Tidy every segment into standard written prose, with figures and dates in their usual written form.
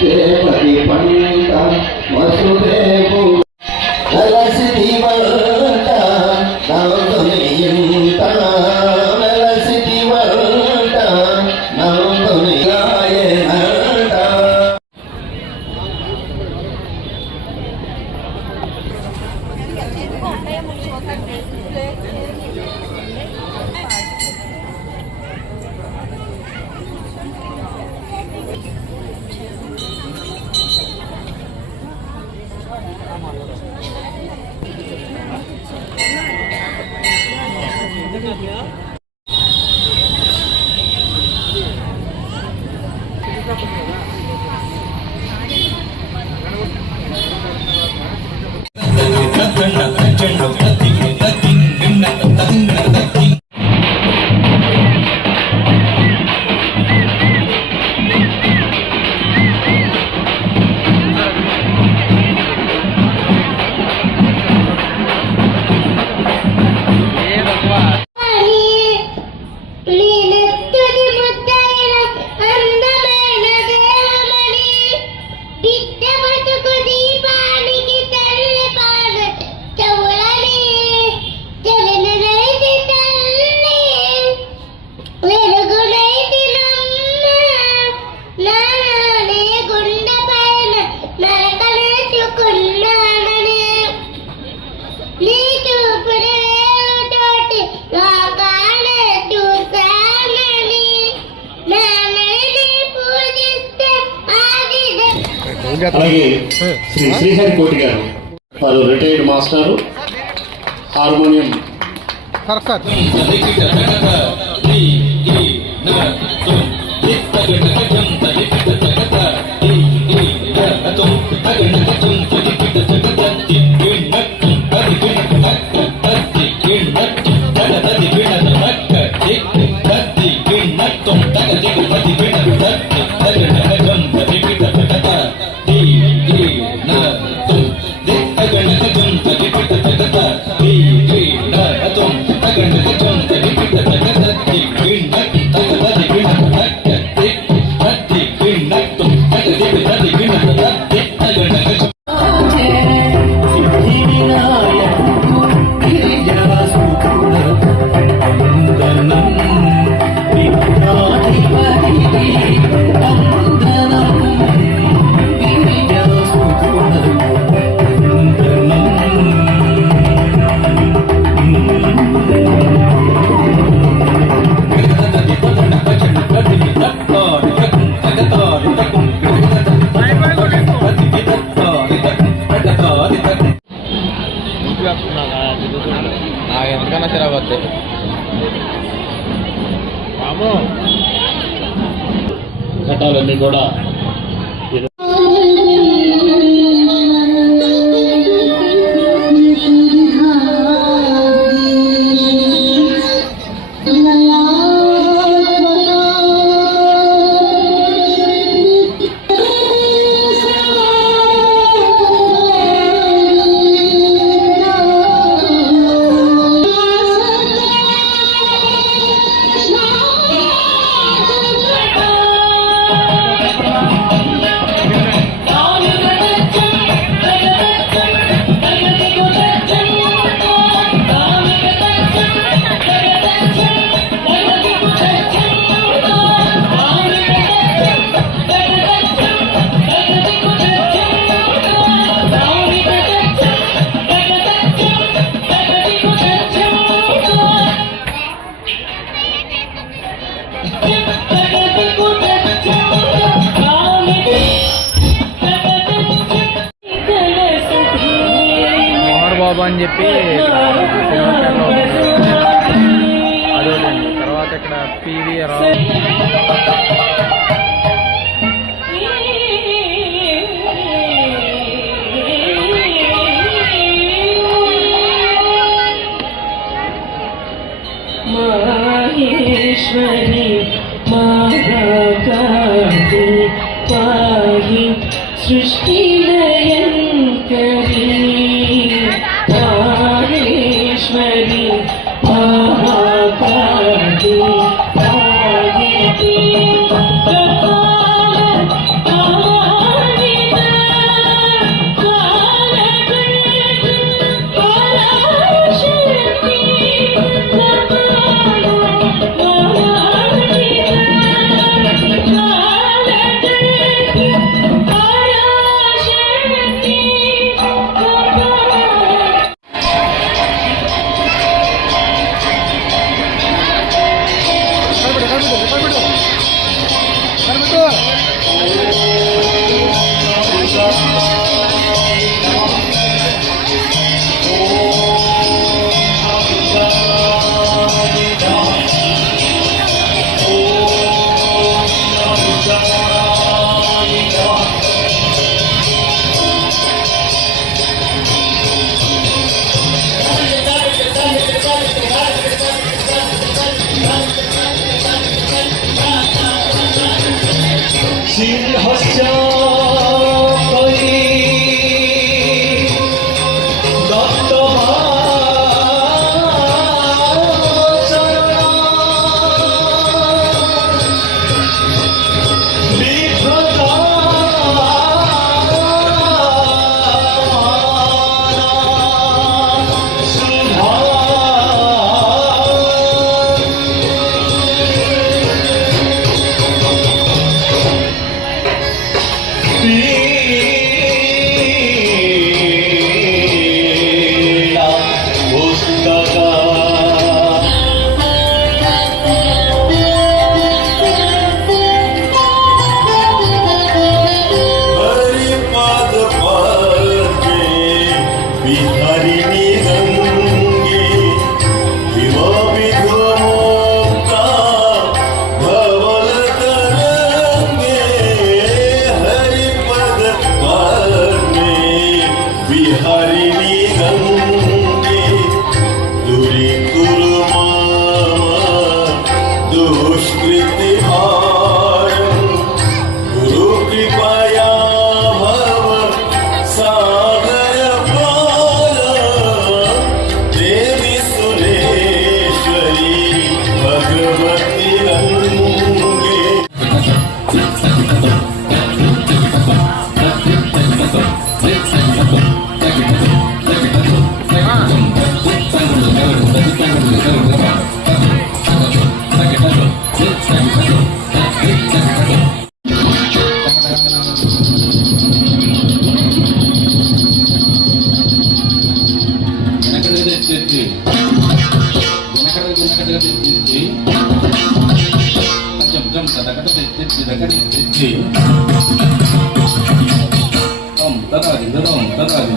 దేవతి పంట వసుదేవు వెలసి దివంట నౌతునింత వెలసి దివంట నౌతుని గాయనంట. అలాగే శ్రీ శ్రీహరి కోటి గారు వారు రిటైర్డ్ మాస్టారు హార్మోనియం ఎంతకన్నా చిరాకొద్ది ఘటాలన్నీ కూడా బాబు అని చెప్పి అదే తర్వాత ఇక్కడ పివి రావు మహేశ్వరి మహాకాళి सृष्टिलयङ्करी नागेश्वरी महाकाली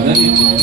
नागिनी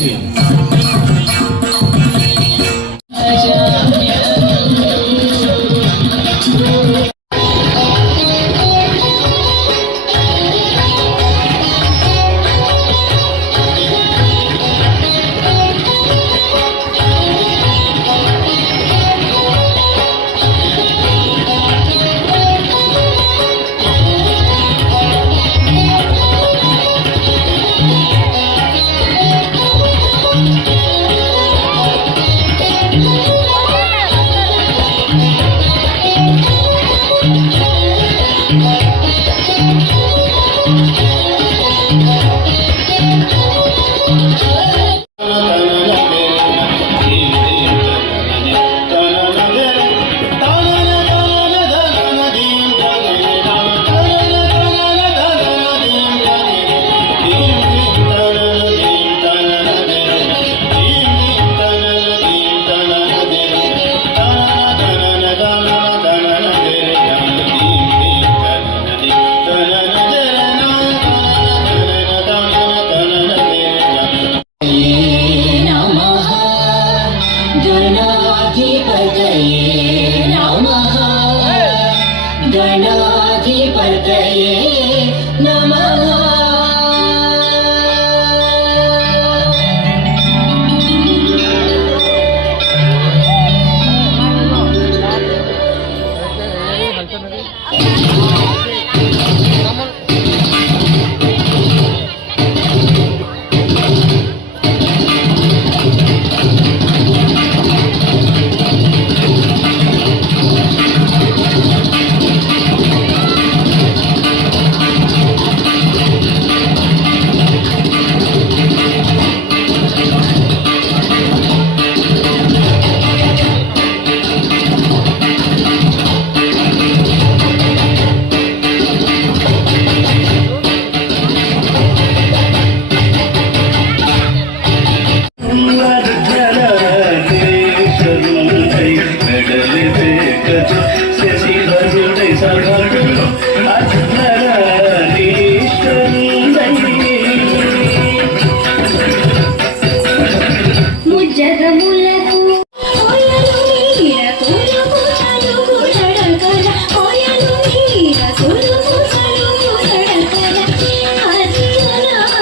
ముజ్జగములకు ఓయలు నీర కులుకు చలుకు సడకర ఓయలు నీర కులుకు చలుకు సడకర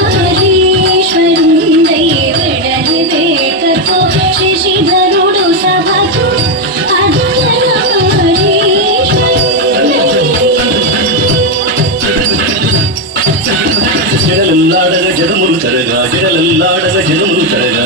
ఆదినారీశ్వరి దైవడని వేకతో శశిధరుడు సభకు జడలల్లాడగ జడములు తరగా జడలల్లాడగ జడములు తరగా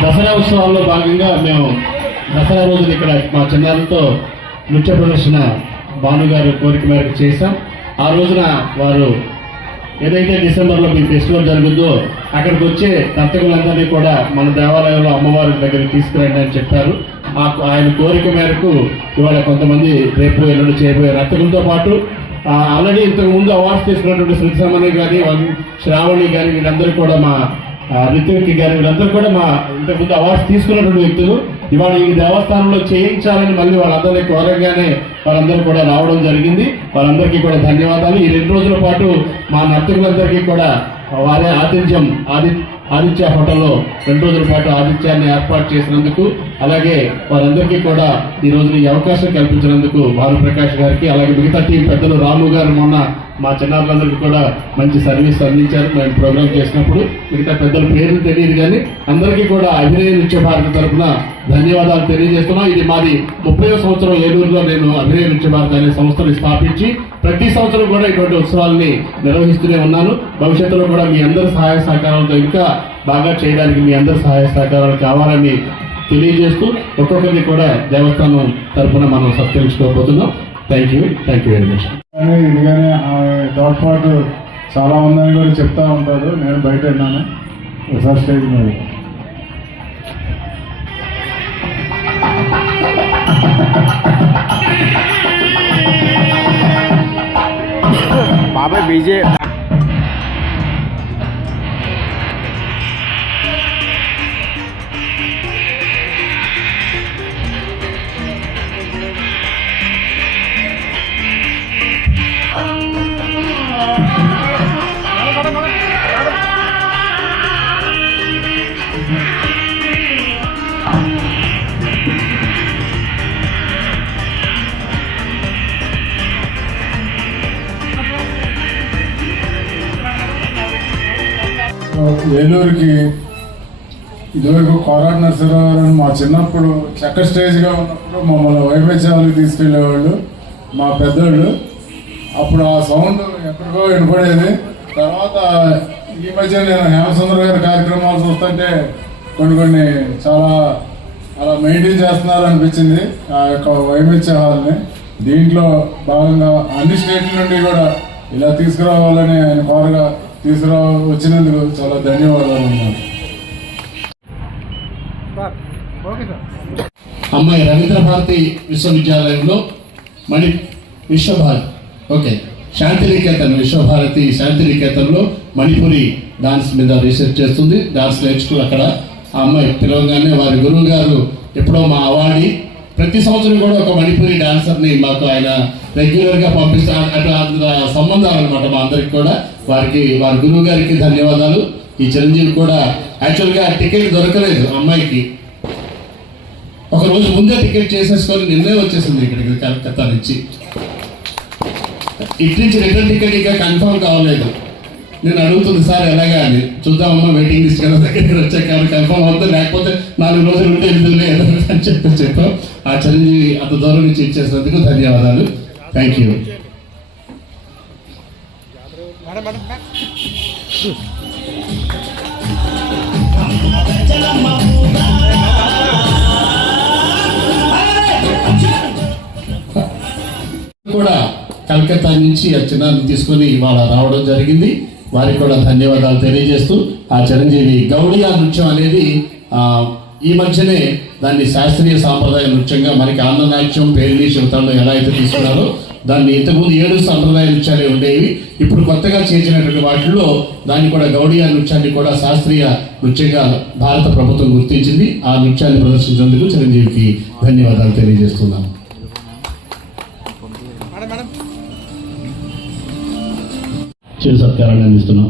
దసరా ఉత్సవాల్లో భాగంగా మేము దసరా రోజున ఇక్కడ మా చిన్నారులతో నృత్య ప్రదర్శన భానుగారు కోరిక మేరకు చేశాం. ఆ రోజున వారు ఏదైతే డిసెంబర్లో మీ ఫెస్టివల్ జరుగుతుందో అక్కడికి వచ్చే నర్తకులందరినీ కూడా మన దేవాలయంలో అమ్మవారి దగ్గరికి తీసుకురండి అని చెప్పారు. ఆయన కోరిక మేరకు ఇవాళ కొంతమంది రేపు ఎల్లుండి చేయబోయే నర్తకులతో పాటు ఆల్రెడీ ఇంతకు ముందు అవార్డ్స్ తీసుకున్నటువంటి శృతి సమన్వయ్ కానీ శ్రావణి కానీ వీళ్ళందరూ కూడా మా రిత్విక్ గారు వీళ్ళందరూ కూడా మా ఇంతకుముందు అవార్డ్స్ తీసుకున్నటువంటి వ్యక్తులు ఇవాళ ఈ దేవస్థానంలో చేయించాలని మళ్ళీ వాళ్ళందరినీ కోరగానే వాళ్ళందరూ కూడా రావడం జరిగింది. వాళ్ళందరికీ కూడా ధన్యవాదాలు. ఈ 2 రోజుల పాటు మా నర్తకులందరికీ కూడా వారే ఆదిత్య హోటల్లో 2 రోజుల పాటు ఆతిథ్యాన్ని ఏర్పాటు చేసినందుకు, అలాగే వారందరికీ కూడా ఈ రోజున ఈ అవకాశం కల్పించినందుకు భానుప్రకాష్ గారికి, అలాగే మిగతా టీం పెద్దలు రాము గారు మొన్న మా చిన్నారులందరికీ కూడా మంచి సర్వీస్ అందించారు మేము ప్రోగ్రామ్ చేసినప్పుడు. మిగతా పెద్దల పేర్లు తెలియదు కానీ అందరికీ కూడా అభినయ నృత్య భారతి తరఫున ధన్యవాదాలు తెలియజేస్తున్నాం. ఇది మాది 30వ సంవత్సరం ఏలూరులో నేను అభినయ నృత్య భారతి అనే సంస్థను స్థాపించి ప్రతి సంవత్సరం కూడా ఇటువంటి ఉత్సవాల్ని నిర్వహిస్తూనే ఉన్నాను. భవిష్యత్తులో కూడా మీ అందరి సహాయ సహకారాలతో ఇంకా బాగా చేయడానికి మీ అందరి సహాయ సహకారాలు కావాలని తెలియజేస్తూ ఒక్కొక్కరిని కూడా దేవస్థానం తరఫున మనం సత్కరించుకోబోతున్నాం. Thank you very much. ఇదిగానే తోడ్పాటు చాలా ఉందని కూడా చెప్తా ఉంటారు. నేను బయట విన్నాను ఒకసారి స్టేజ్ మీద. బాబాయ్ బీజే ఏలూరుకి ఇదివరకు కోరాట్ నరసింహరావు గారు మా చిన్నప్పుడు చక్క స్టేజ్గా ఉన్నప్పుడు మమ్మల్ని వైభైశాలకు తీసుకెళ్లేవాళ్ళు మా పెద్దోళ్ళు. అప్పుడు ఆ సౌండ్ ఎక్కడికో వినపడేది. తర్వాత ఈ మధ్య నేను హేమసుందర్ గారి కార్యక్రమాలు చూస్తుంటే కొన్ని చాలా అలా మెయింటైన్ చేస్తున్నారు అనిపించింది ఆ యొక్క వైవిధ్య హాల్ని. దీంట్లో భాగంగా అన్ని స్టేట్ల నుండి కూడా ఇలా తీసుకురావాలని ఆయన కోరగా వచ్చినందుకు చాలా ధన్యవాదాలు అన్నారు. అమ్మాయి రవీంద్ర భారతి విశ్వవిద్యాలయంలో విశ్వభారతి శాంతినికేతన్లో మణిపురి డాన్స్ మీద రీసెర్చ్ చేస్తుంది. డాన్స్ నేర్చుకుని అక్కడ ఆ అమ్మాయి పిలవగానే వారి గురువు గారు ఎప్పుడో మా అవార్డి ప్రతి సంవత్సరం కూడా ఒక మణిపురి డాన్సర్ని మాకు ఆయన రెగ్యులర్గా పంపిస్తారు. అటు సంబంధాలు అనమాట మా అందరికి కూడా. వారి గురువు గారికి ధన్యవాదాలు. ఈ చిరంజీవి కూడా యాక్చువల్గా టికెట్ దొరకలేదు అమ్మాయికి. ఒక రోజు ముందే టికెట్ చేసేసుకొని నిన్నే వచ్చేసింది ఇక్కడికి కలకత్తా నుంచి. ఇటు నుంచి రిటర్న్ టికెట్ ఇంకా కన్ఫర్మ్ కావలేదు. నేను అడుగుతుంది సార్ ఎలాగా అని. చూద్దామమ్మా వెయిటింగ్ లిస్ట్ కదా దగ్గర వచ్చాక కన్ఫర్మ్ అవుతుంది, లేకపోతే 4 రోజులు ఉంటే ఎందుకులే అని చెప్పాం. ఆ చిరంజీవి అంత దూరం నుంచి ఇచ్చేసినందుకు ధన్యవాదాలు. Thank you. కూడా కలకత్తా నుంచి ఆ చిన్నాన్ని తీసుకొని ఇవాళ రావడం జరిగింది. వారికి కూడా ధన్యవాదాలు తెలియజేస్తూ, ఆ చిరంజీవి గౌడియా నృత్యం అనేది ఈ మధ్యనే దాన్ని శాస్త్రీయ సాంప్రదాయ నృత్యంగా మనకి ఆంధ్రనాట్యం, పేర్లి, శివతాండం ఎలా అయితే తీసుకున్నారో దాన్ని ఇంతకుముందు 7 సాంప్రదాయ నృత్యాలే ఉండేవి. ఇప్పుడు కొత్తగా చేసినటువంటి వాటిల్లో దాన్ని కూడా గౌడియా నృత్యాన్ని కూడా శాస్త్రీయ నృత్యంగా భారత ప్రభుత్వం గుర్తించింది. ఆ నృత్యాన్ని ప్రదర్శించినందుకు చిరంజీవికి ధన్యవాదాలు తెలియజేస్తున్నాం. చిరు సత్కారాన్ని అందిస్తున్నాం.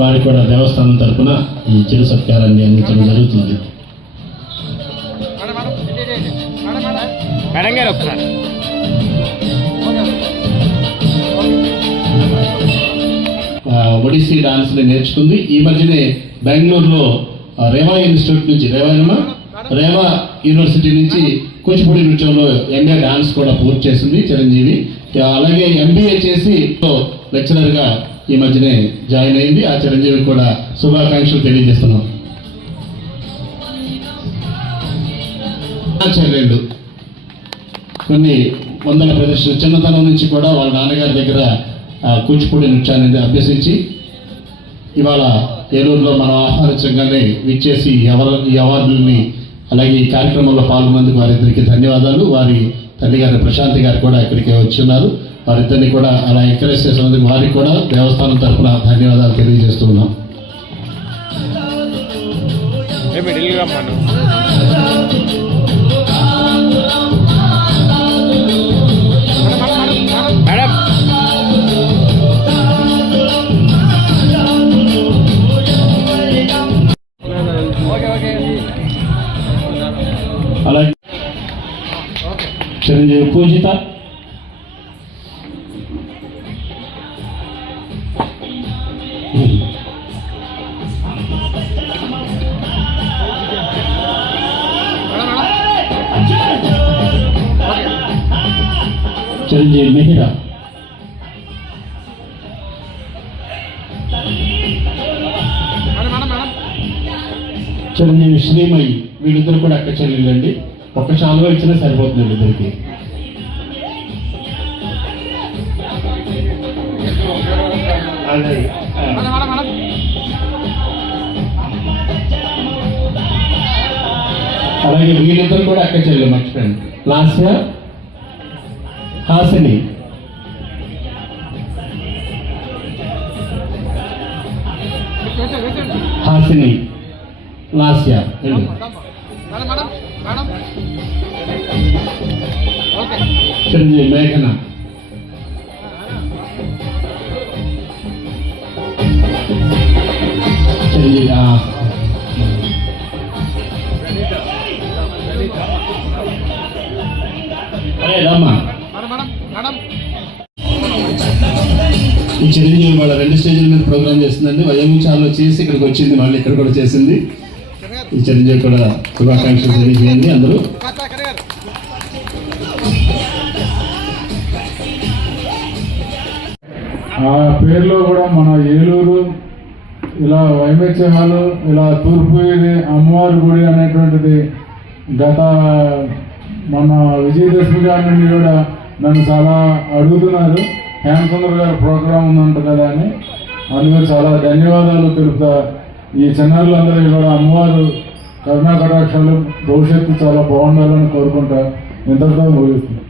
వారికి కూడా దేవస్థానం తరఫున ఈ చిరు సత్కారాన్ని అందించడం జరుగుతుంది. మేడం గారు ఒకసారి ఒడిస్సీ డాన్స్ నేర్చుకుంది. ఈ మధ్యనే బెంగళూరులో రేవా ఇన్స్టిట్యూట్ నుంచి రేవా యూనివర్సిటీ నుంచి కూచిపూడి నృత్యంలో ఎంఏ డాన్స్ కూడా పూర్తి చేసింది చిరంజీవి. అలాగే ఎంబీఏ చేసి లెక్చరర్గా ఈ మధ్యనే జాయిన్ అయింది. ఆ చిరంజీవి కూడా శుభాకాంక్షలు తెలియజేస్తున్నాం. చెల్లెళ్ళు కొన్ని వందల ప్రదర్శనలు చిన్నతనం నుంచి కూడా వాళ్ళ నాన్నగారి దగ్గర కూచిపూడి నృత్యాన్ని అభ్యసించి ఇవాళ ఏలూరులో మనం ఆహ్వానించగానే విచ్చేసి ఈ అవార్డుల్ని అలాగే ఈ కార్యక్రమంలో పాల్గొన్నందుకు వారిద్దరికి ధన్యవాదాలు. వారి తల్లిగారి ప్రశాంతి గారు కూడా ఇక్కడికి వచ్చి ఉన్నారు. వారిద్దరిని కూడా అలా ఎంకరేజ్ చేసినందుకు వారికి కూడా దేవస్థానం తరఫున ధన్యవాదాలు తెలియజేస్తున్నాం. అలాగే చిరంజీవి పూజిత, చిరంజీవి మిహిరా, చిరంజీవి శ్రీమయి. వీళ్ళిద్దరు కూడా అక్క చెల్లెళ్ళండి. ఒక్క శాలువా ఇచ్చినా సరిపోతుంది వీళ్ళిద్దరికి. అలాగే వీళ్ళిద్దరు కూడా అక్క చెల్లెలు మర్చిపోయాను. లాస్య, హాసిని. హాసిని, లాస్య. చిరంజీవి మేఘన. చిరంజీవి అరే రామ్మా. ఈ చిరంజీవి వాళ్ళ 2 స్టేజ్ల మీద ప్రోగ్రామ్ చేస్తుందండి. వయోమిచాలో చేసి ఇక్కడికి వచ్చింది, మళ్ళీ ఇక్కడ కూడా చేసింది. ఈ చిరంజీవి కూడా శుభాకాంక్షలు తెలియజేయండి అందరూ. ఆ పేరులో కూడా మన ఏలూరు ఇలా వైమెత్య హాలు, ఇలా తూర్పు ఇది అమ్మవారి గుడి అనేటువంటిది గత మన విజయదశమి గారి నుండి కూడా నన్ను చాలా అడుగుతున్నారు. హేమసుందర్ గారి ప్రోగ్రాం ఉందంట కదా అని. అందులో చాలా ధన్యవాదాలు తెలుపుతా. ఈ చిన్నారులందరికీ కూడా అమ్మవారు కరుణా కటాక్షాలు, భవిష్యత్తు చాలా బాగుండాలని కోరుకుంటా. ఇంతటితో ముగిస్తుంది.